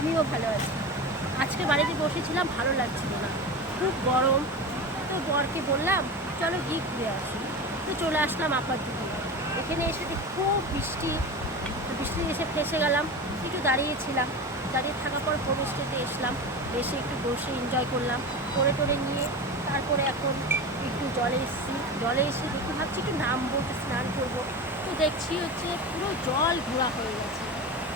আমিও ভালো আছি। আজকে বাড়িতে বসেছিলাম, ভালো লাগছিল না, খুব গরম। তো বরকে বললাম চলো গিয়ে ঘুরে আসি। তো চলে আসলাম আপাতত। এখানে এসে খুব বৃষ্টি এসে ফেসে গেলাম। একটু দাঁড়িয়েছিলাম, দাঁড়িয়ে থাকার পর হোমস্টেতে এসলাম, এসে একটু বসে এনজয় করলাম, করে নিয়ে তারপরে এখন একটু জলে এসে দেখতে ভাবছি একটু নামবো, একটু স্নান করবো। তো দেখছি হচ্ছে পুরো জল ঘোলা হয়ে গেছে।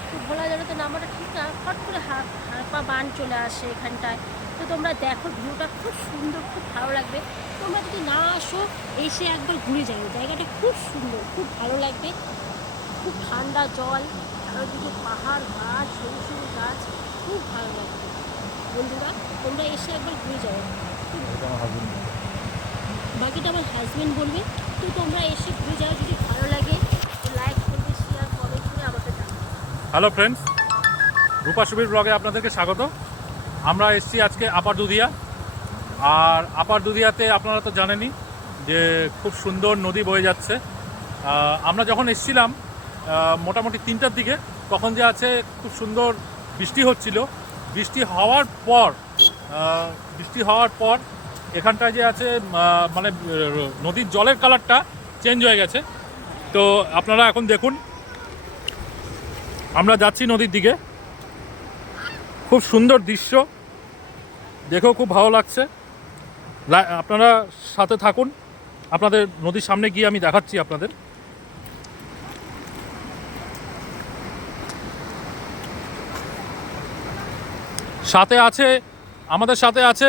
তো ঘোলা জলে তো নামাটা ঠিক না, ফট করে হাত পা বান চলে আসে এখানটায়। তো তোমরা দেখো, ভিউটা খুব সুন্দর, খুব ভালো লাগবে। তোমরা যদি না আসো, এসে একবার ঘুরে যাবে, জায়গাটা খুব সুন্দর, খুব ভালো লাগবে। খুব ঠান্ডা জল, চারিদিকে পাহাড়, গাছ, সরু সরু গাছ, খুব ভালো লাগবে। বন্ধুরা তোমরা এসে একবার ঘুরে যাবে। বাকিটা আমার হাজবেন্ড বলবে। তো তোমরা এসে ঘুরে যাও, যদি ভালো লাগে লাইক করবে, শেয়ার, কমেন্ট করে আমাকে জানাবে। হ্যালো ফ্রেন্ডস, রূপা সুবীর ব্লগে আপনাদেরকে স্বাগত। আমরা এসেছি আজকে আপার দুধিয়া। আর আপার দুধিয়াতে আপনারা তো জানেনই যে খুব সুন্দর নদী বয়ে যাচ্ছে। আমরা যখন এসেছিলাম মোটামুটি 3টার দিকে, তখন যে আছে খুব সুন্দর বৃষ্টি হচ্ছিল। বৃষ্টি হওয়ার পর এখানটায় যে আছে মানে নদীর জলের কালারটা চেঞ্জ হয়ে গেছে। তো আপনারা এখন দেখুন, আমরা যাচ্ছি নদীর দিকে। খুব সুন্দর দৃশ্য, দেখেও খুব ভালো লাগছে। আপনারা সাথে থাকুন, আপনাদের নদীর সামনে গিয়ে আমি দেখাচ্ছি আপনাদের। আমাদের সাথে আছে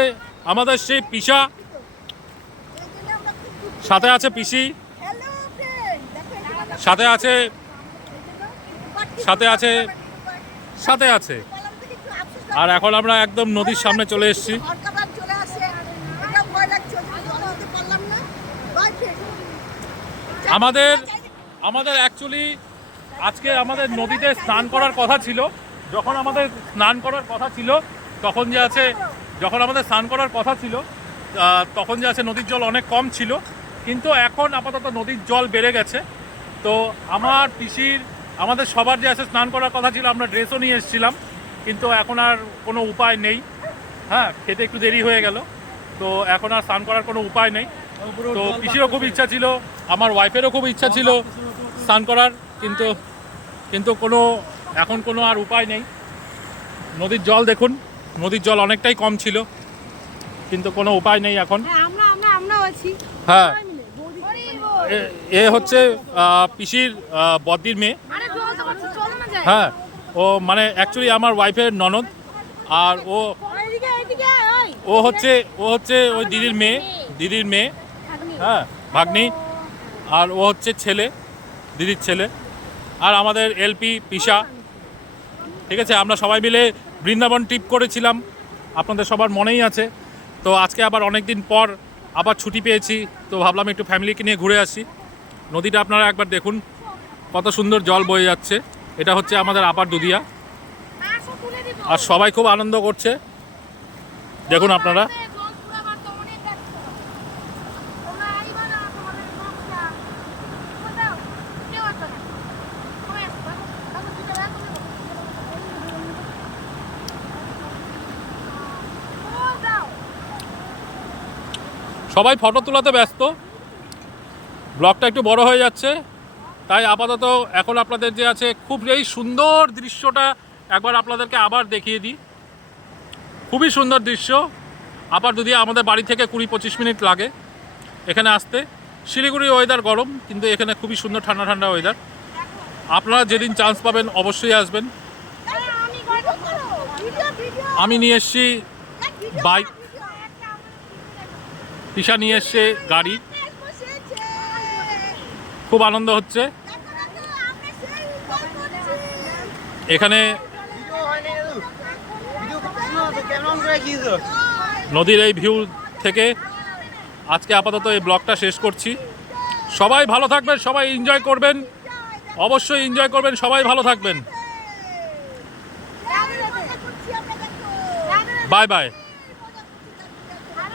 আমাদের সেই পিসা, সাথে আছে পিসি, সাথে আছে। আর এখন আমরা একদম নদীর সামনে চলে এসেছি। আমাদের অ্যাকচুয়ালি আজকে আমাদের নদীতে স্নান করার কথা ছিল। যখন আমাদের স্নান করার কথা ছিল তখন যে আছে নদীর জল অনেক কম ছিল, কিন্তু এখন আপাতত নদীর জল বেড়ে গেছে। তো আমার পিসির, আমাদের সবার যে আছে স্নান করার কথা ছিল, আমরা ড্রেসও নিয়ে এসেছিলাম, কিন্তু এখন আর কোনো উপায় নেই। হ্যাঁ, খেতে একটু দেরি হয়ে গেল, তো এখন আর স্নান করার কোনো উপায় নেই। তো পিসিরও খুব ইচ্ছা ছিল, আমার ওয়াইফেরও খুব ইচ্ছা ছিল স্নান করার, কিন্তু এখন কোনো আর উপায় নেই। নদীর জল দেখুন, নদীর জল অনেকটাই কম ছিল, কিন্তু কোনো উপায় নেই এখন। হ্যাঁ, এ হচ্ছে পিসির বদ্দির মেয়ে। হ্যাঁ, ও মানে অ্যাকচুয়ালি আমার ওয়াইফের ননদ। আর ও হচ্ছে ওই দিদির মেয়ে। হ্যাঁ, ভাগ্নি। আর ও হচ্ছে দিদির ছেলে। আর আমাদের এলপি পিসা। ঠিক আছে, আমরা সবাই মিলে বৃন্দাবন ট্রিপ করেছিলাম, আপনাদের সবার মনেই আছে। তো আজকে আবার অনেক দিন পর আবার ছুটি পেয়েছি, তো ভাবলাম একটু ফ্যামিলিকে নিয়ে ঘুরে আসি। নদীটা আপনারা একবার দেখুন, কত সুন্দর জল বয়ে যাচ্ছে। এটা হচ্ছে আমাদের আপার দুধিয়া, আর সবাই খুব আনন্দ করছে, দেখুন আপনারা। সবাই ফটো তোলাতে ব্যস্ত, ব্লগটা একটু বড় হয়ে যাচ্ছে, তাই আপাতত এখন আপনাদের যে আছে খুব এই সুন্দর দৃশ্যটা একবার আপনাদেরকে আবার দেখিয়ে দিই। খুবই সুন্দর দৃশ্য। আপার দুধিয়া আমাদের বাড়ি থেকে 20-25 মিনিট লাগে এখানে আসতে। শিলিগুড়ির ওয়েদার গরম, কিন্তু এখানে খুবই সুন্দর ঠান্ডা ঠান্ডা ওয়েদার। আপনারা যেদিন চান্স পাবেন অবশ্যই আসবেন। আমি নিয়ে এসছি বাইক, পিসা নিয়ে এসছে গাড়ি। খুব আনন্দ হচ্ছে এখানে। নদীর এই ভিউ থেকে আজকে আপাতত এই ব্লগটা শেষ করছি। সবাই ভালো থাকবেন, সবাই এনজয় করবেন, অবশ্যই এনজয় করবেন, সবাই ভালো থাকবেন। Bye bye.